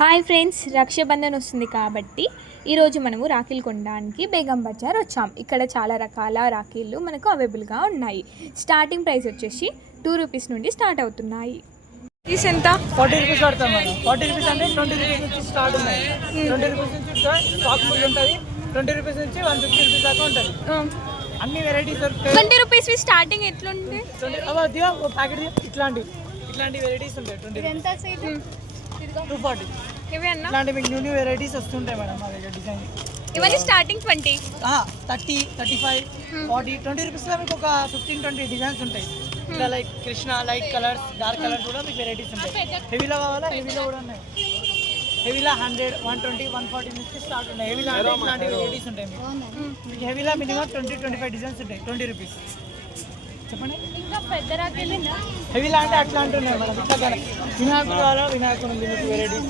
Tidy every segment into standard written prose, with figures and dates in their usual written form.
Hi friends, Rakshabandhan వస్తుంది కాబట్టి ఈరోజు మనము రాఖీలు కొనడానికి బేగం బజార్ వచ్చాం. ఇక్కడ చాలా రకాల రాఖీలు మనకు అవైలబుల్గా ఉన్నాయి. స్టార్టింగ్ ప్రైస్ వచ్చేసి 2 రూపీస్ నుండి స్టార్ట్ అవుతున్నాయి. పీస్ ఎంత? 40 రూపీస్ పడతాం మేడం. 40 రూపీస్ అంటే 20 రూపీస్ నుంచి స్టార్ట్ ఉన్నాయి. 20 రూపీస్ నుంచి స్టాక్ ఫుల్ ఉంటుంది. 20 రూపీస్ నుంచి 150 రూపీస్ దాకా ఉంటుంది. అన్ని వెరైటీస్ దొరుకుతాయి. 20 రూపీస్ స్టార్టింగ్ ఎట్లుంది? ప్యాకెట్ ఇట్లాంటి వెరైటీస్ ఉంటాయి. 240 ఇట్లాంటి మీకు న్యూ వెరైటీస్ వస్తుంటాయి మేడం మా దగ్గర డిజైన్. ఇవన్నీ స్టార్టింగ్ 20, 30, 35, 40, 20 రూపీస్లో మీకు ఒక 15-20 డిజైన్స్ ఉంటాయి. ఇలా like Krishna light colours, dark colours కూడా మీకు వెరైటీస్ ఉంటాయి. హెవీలో కావాలా? హెవీలో కూడా ఉన్నాయి. హెవీలో 100, 120, 140 నుంచి స్టార్ట్ ఉన్నాయి. హెవీలో అంటే ఇట్లాంటి వెరైటీస్ ఉంటాయి మీకు. హెవీలో మినిమం 20-25 డిజైన్స్ ఉంటాయి. 20 రూపీస్ చెప్పండి. హెవీలో అంటే అట్లాంటి ఉన్నాయి మేడం. ఇట్లా వినాయకుడు కావాలా? వినాయకుడు ఉంది మీకు వెరైటీస్.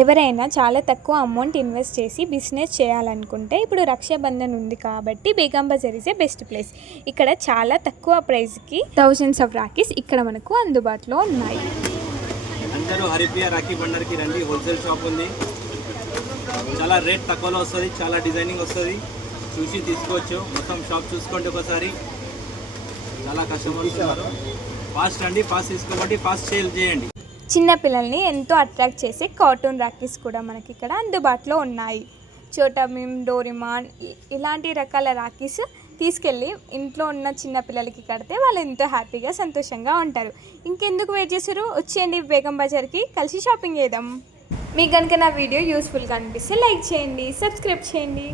ఎవరైనా చాలా తక్కువ అమౌంట్ ఇన్వెస్ట్ చేసి బిజినెస్ చేయాలనుకుంటే ఇప్పుడు రక్షాబంధన్ ఉంది కాబట్టి Begum Bazaar is a best place. ఇక్కడ చాలా తక్కువ ప్రైస్కి థౌజండ్స్ ఆఫ్ రాఖీస్ ఇక్కడ మనకు అందుబాటులో ఉన్నాయి. అందరూ హరిప్రియ రాఖీ బండర్కి రండి. హోల్సేల్ షాప్ ఉంది. చాలా రేట్ తక్కువలో వస్తుంది, చాలా డిజైనింగ్ వస్తుంది. చూసి తీసుకోవచ్చు. మొత్తం షాప్ చూసుకోండి ఒకసారి. చాలా కస్టమర్స్ ఉన్నారు. ఫాస్ట్ రండి, ఫాస్ట్ తీసుకోండి, ఫాస్ట్ సేల్ చేయండి. చిన్నపిల్లల్ని ఎంతో అట్రాక్ట్ చేసే కార్టూన్ రాఖీస్ కూడా మనకి ఇక్కడ అందుబాటులో ఉన్నాయి. చోటా భీమ్, డోరేమాన్ ఇలాంటి రకాల రాఖీస్ తీసుకెళ్ళి ఇంట్లో ఉన్న చిన్న పిల్లలకి కడితే వాళ్ళు ఎంతో హ్యాపీగా సంతోషంగా ఉంటారు. ఇంకెందుకు వెయిట్ చేశారు? వచ్చేయండి బేగం బజార్కి, కలిసి షాపింగ్ చేద్దాం. మీకు కనుక నా వీడియో యూస్ఫుల్గా అనిపిస్తే లైక్ చేయండి, సబ్స్క్రైబ్ చేయండి.